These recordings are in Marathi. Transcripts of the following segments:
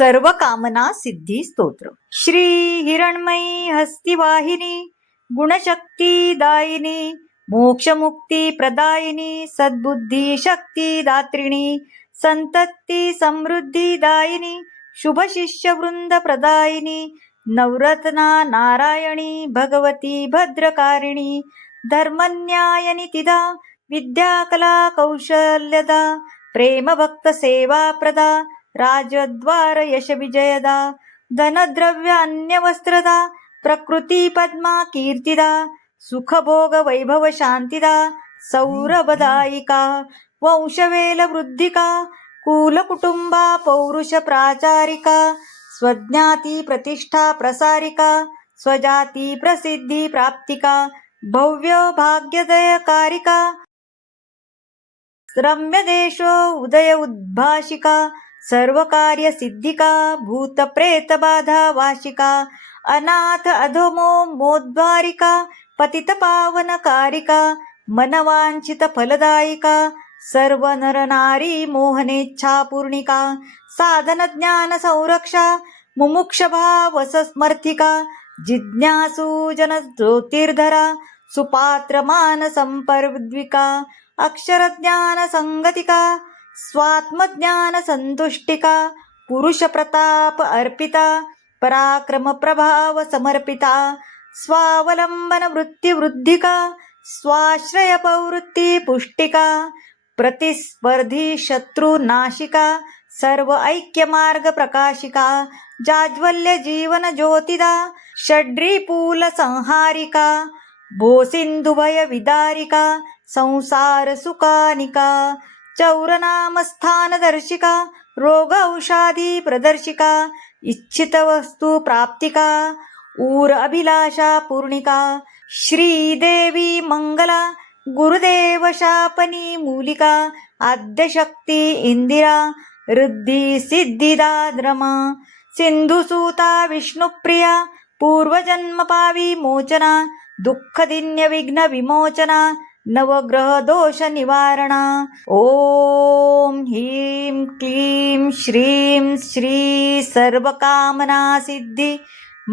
सर्व कामना सिद्धी स्तोत्र. श्री हिरणमयी हस्तिवाहिनी गुणशक्ती दायिनी मोक्षमुक्ती प्रदायिनी सद्बुद्धी शक्ती दात्रिणी संतती समृद्धी दायिनी शुभ शिष्य वृंद प्रदायिनी नवरत्ना नारायणी भगवती भद्रकारिणी धर्मन्याय नितिदा विद्या कला कौशल्यदा प्रेम भक्त सेवा प्रदा राजद्वार यश विजयदा धनद्रव्य अन्य वस्त्रदा प्रकृती पद्मा कीर्तिदा सुखभोग वैभव शांतिदा सौरभदायिका वंशवेल वृद्धिका कुल कुटुंबा पौरुष प्राचारिका स्वज्ञाती प्रतिष्ठा प्रसारिका स्वजाती प्रसिद्धी प्राप्तिका भव्य भाग्यदयकारिका रम्य देशो उदय उद्भाषिका सर्व कार्य सिद्धिका भूत प्रेत बाधा वाशिका अनाथ अधमो मोद्वारिका पतित पावन कारिका मनवांचित फलदायिका सर्व नर नारी मोहनेच्छा पूर्णिका साधन ज्ञान संरक्षा मुमुक्ष भाव समर्थिका जिज्ञासू जन ज्योतिर्धरा सुपात्र मान संपर्द्विका अक्षर ज्ञान संगतिका स्वात्मज्ञान संतुष्टिका पुरुष प्रताप अर्पिता पराक्रम प्रभाव समर्पिता स्वावलंबन वृत्ती वृद्धिका स्वाश्रय प्रवृत्ती पुष्टिका प्रतिस्पर्धी शत्रु नाशिका सर्व ऐक्य मार्ग प्रकाशिका जाज्वल्य जीवन ज्योतिदा षड्रिपूल संहारिका भोसिंधुभय विदारिका संसार सुखानिका चौरनाम स्थान दर्शिका रोग औषाधी प्रदर्शिका इच्छित वस्तु प्राप्तिका ऊर अभिलाषा पूर्णिका श्रीदेवी मंगला गुरुदेव शापनी मूलिका आद्यशक्ती इंदिरा रुद्धी सिद्धिदा द्रमा सिंधुसूता विष्णुप्रिया पूर्वजन्म पावी मोचना दुःखदिन्य विघ्न विमोचना नवग्रह दोष निवारणा ओम ह्रीं क्लीं श्रीं श्री सर्वकामना सिद्धी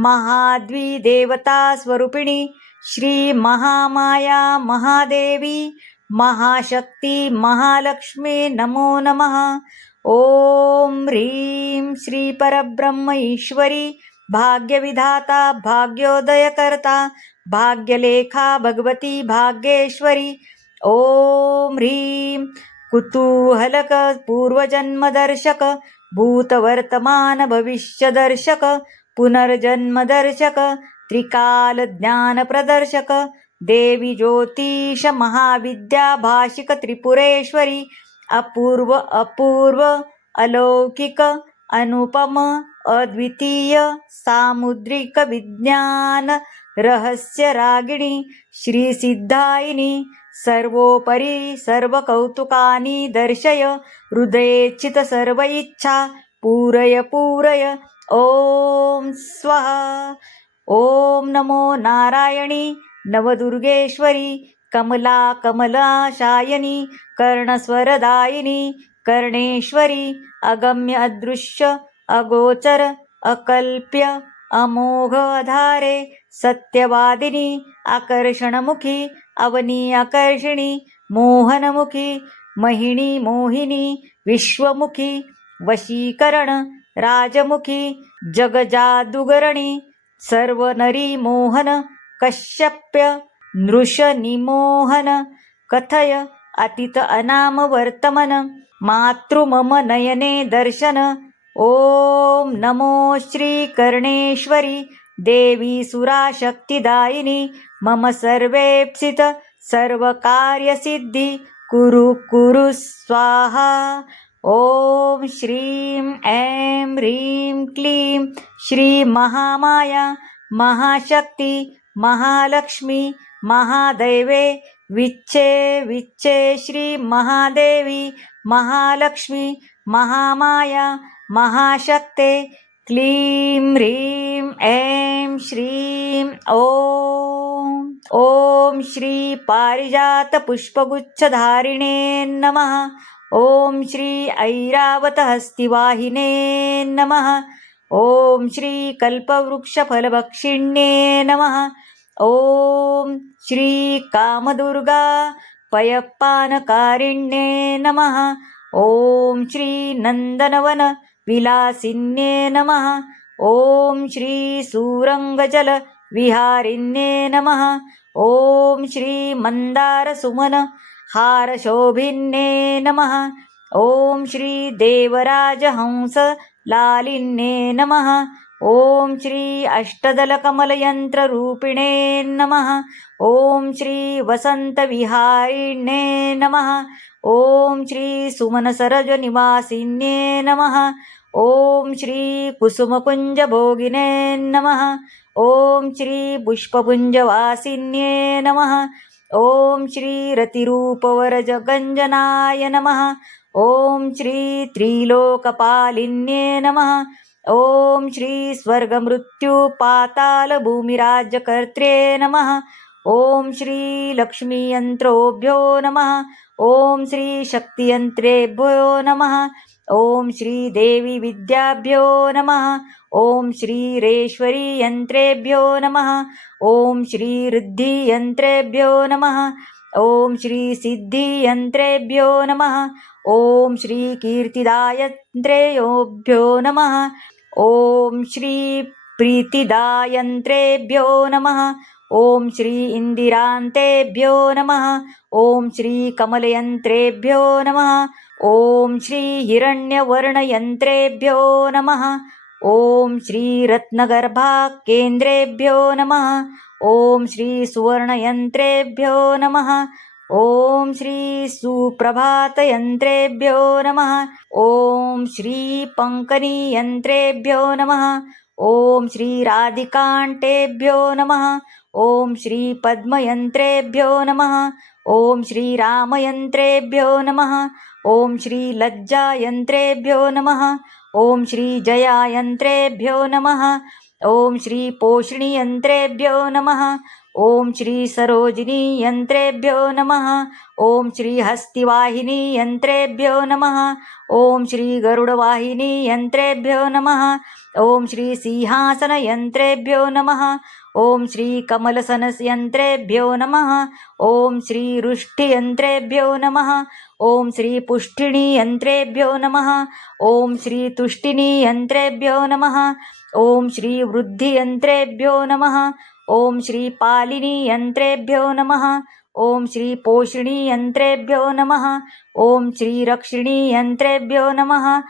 महाद्वी देवता स्वरूपिणी श्री महामाया महादेवी महाशक्ती महालक्ष्मी नमो नमः ओम ह्रीं श्री परब्रह्म ईश्वरी भाग्यविधाता भाग्योदयकर्ता भाग्यलेखा भगवती भाग्येश्वरी ओम ह्रीं कुतूहलक पूर्वजन्मदर्शक भूतवर्तमान भविष्यदर्शक पुनर्जन्मदर्शक त्रिकाल ज्ञान प्रदर्शक देवी ज्योतिष महाविद्या भाषिक त्रिपुरेश्वरी अपूर्व अपूर्व अलौकिक अनुपम अद्वितीय सामुद्रिक विज्ञान रहस्य रागिणी श्री सिद्धायिनी सर्वोपरि सर्व कौतुकानि दर्शय हृदयेच्छित सर्व इच्छा पूरय पूरय ओम स्वाहा ओम नमो नारायणी नवदुर्गेश्वरी कमला कमला शायनी कर्णस्वरदायिनी कर्णेश्वरी अगम्य अदृश्य अगोचर अकल्प्य अमोघ आधारे सत्यवादिनी आकर्षणमुखी अवनी आकर्षिणी मोहनमुखी महिनी मोहिनी विश्वमुखी वशीकरण राजमुखी जगजादुगरणी सर्वनरी मोहन कश्यप्य नृष निमोहन कथय अतीत अनाम वर्तमन मातृ मम नयने दर्शन ओम नमो श्री कर्णेश्वरी देवी सुराशक्तिदायिनी मम सर्वेप्सित सर्वकार्यसिद्धि कुरु कुरु स्वाहा ओम श्रीं ऐं ह्रीं क्लीं श्री महामाया महाशक्ति महालक्ष्मी महादैवे विच्छे विच्छे श्री महादेवी महालक्ष्मी महामाया महाशक्ते क्लीं ह्रीं ऐं श्रीं ओम श्री पारिजात पुष्पगुच्छधारिणे नमः ॐ श्री ऐरावतहस्तिवाहिने नमः। ॐ श्री कल्पवृक्षफलभक्षिण्ये नमः। ॐ श्री कामदुर्गा पयप्पानकारिण्ये नमः। ॐ श्री नन्दनवन विलासिन्ये नमः। ॐ श्री सूरंगजल विहारिण्ये नमः। ॐ श्री मन्दारसुमन हारशोभिन्ये नमः। ॐ श्री देवराजहंस लालिन्ये नमः। ॐ श्री अष्टदलकमलयन्त्ररूपिणे नमः। ॐ श्री वसन्तविहारिण्ये नमः। ॐ श्री सुमनसरजनिवासिन्ये नमः। ॐ श्री कुसुमकुञ्जभोगिने नमः। ॐ श्री पुष्पपुञ्जवासिन्ये नमः। ॐ श्री रतिरूपवरजगञ्जनाय नमः। ॐ श्री त्रिलोकपालिन्ये नमः। ॐ श्री स्वर्गमृत्युपातालभूमिराज्यकर्त्रे नमः। ॐ श्री लक्ष्मीयन्त्रोभ्यो नमः। ॐ श्री शक्तियन्त्रेभ्यो नमः। ॐ श्री देवी विद्याभ्यो नमः। ॐ श्री रेश्वरी यन्त्रेभ्यो नमः। ॐ श्री ऋद्धियन्त्रेभ्यो नमः। ॐ श्री सिद्धियन्त्रेभ्यो नमः। ॐ श्री कीर्तिदायन्त्रेभ्यो नमः। ॐ श्री प्रीतिदायन्त्रेभ्यो नमः। ॐ श्री इन्दिरान्तेभ्यो नमः। ॐ श्री कमलयन्त्रेभ्यो नमः। ॐ श्री हिरण्यवर्णयन्त्रेभ्यो नमः। ॐ श्री रत्नगर्भाकेन्द्रेभ्यो नमः। ॐ श्री सुवर्णयन्त्रेभ्यो नमः। ॐ श्री सुप्रभातयन्त्रेभ्यो नमः। ॐ श्री पङ्कनीयन्त्रेभ्यो नमः। ॐ श्री राधिकाण्ठेभ्यो नमः। ॐ श्री पद्मयन्त्रेभ्यो नमः। ॐ श्री रामयन्त्रेभ्यो नमः। ॐ श्री लज्जायन्त्रेभ्यो नमः। ॐ श्री जयायन्त्रेभ्यो नमः। ॐ श्री पोषिणीयन्त्रेभ्यो नमः। ॐ श्री सरोजिनीयन्त्रेभ्यो नमः। ॐ श्री हस्तिवाहिनीयन्त्रेभ्यो नमः। ॐ श्री गरुडवाहिनीयन्त्रेभ्यो नमः। ॐ श्री सिंहासनयन्त्रेभ्यो नमः। ॐ श्री कमलसनयन्त्रेभ्यो नमः। ॐ श्री रुष्टियन्त्रेभ्यो नमः। ॐ श्री पुष्टिणीयन्त्रेभ्यो नमः। ॐ श्री तुष्टिनीयन्त्रेभ्यो नमः। ॐ श्री वृद्धियन्त्रेभ्यो नमः। ॐ श्री पालिनीयन्त्रेभ्यो नमः। ॐ श्री पोषिणीयन्त्रेभ्यो नमः। ॐ श्री रक्षिणीयन्त्रेभ्यो नमः।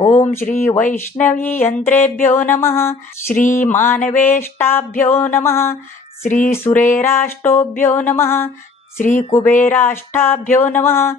ॐ श्री वैष्णवीयन्त्रेभ्यो नमः। श्री मानवेष्टाभ्यो नमः। श्री सुरेराष्टोभ्यो नमः। श्री कुबेराष्टाभ्यो नमः।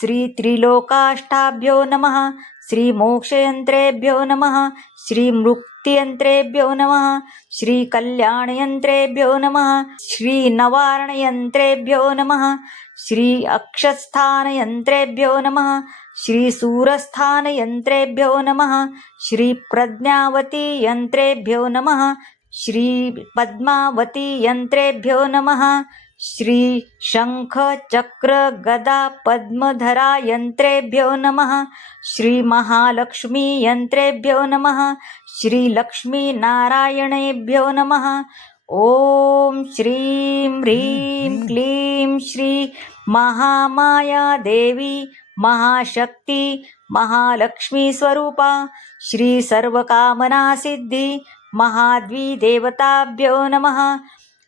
श्री त्रिलोकाष्टाभ्यो नमः। श्री मोक्षयन्त्रेभ्यो नमः। श्री मुक्तियन्त्रेभ्यो नमः। श्री कल्याणयन्त्रेभ्यो नमः। श्री नवारणयन्त्रेभ्यो नमः। श्री अक्षस्थानयन्त्रेभ्यो नमः। श्री सूरस्थानयन्त्रेभ्यो नमः। श्री प्रज्ञावती यन्त्रेभ्यो नमः। श्री पद्मावती यन्त्रेभ्यो नमः। श्री शंख चक्र गदा पद्मधरा यन्त्रेभ्यो नमः। श्री महालक्ष्मी यन्त्रेभ्यो नमः। श्री लक्ष्मी नारायणेभ्यो नमः। ॐ श्रीं ह्रीं क्लीं श्री महामाया देवी महाशक्ति महालक्ष्मी स्वरूपा श्री सर्वकामना सिद्धि महाद्विदेवताभ्यो नमः।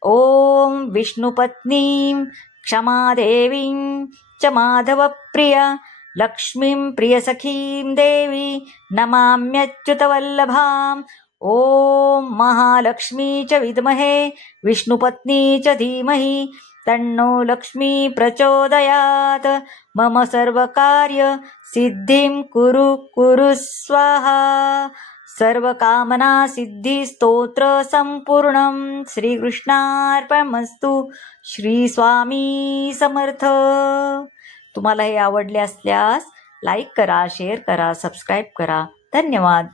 ॐ विष्णुपत्नीं क्षमादेवीं च माधवप्रिया लक्ष्मीं प्रियसखीं देवी नमाम्यच्युतवल्लभाम्। ॐ महालक्ष्मी च विद्महे विष्णुपत्नी च धीमहि तन्नो लक्ष्मी प्रचोदयात्। मम सर्वकार्य सिद्धिं कुरु कुरु स्वाहा। सर्वकामना सिद्धी स्तोत्र संपूर्णं। श्रीकृष्णार्पणमस्तु. श्री स्वामी समर्थ. तुम्हाला हे आवडले असल्यास लाईक करा, शेअर करा, सबस्क्राईब करा. धन्यवाद.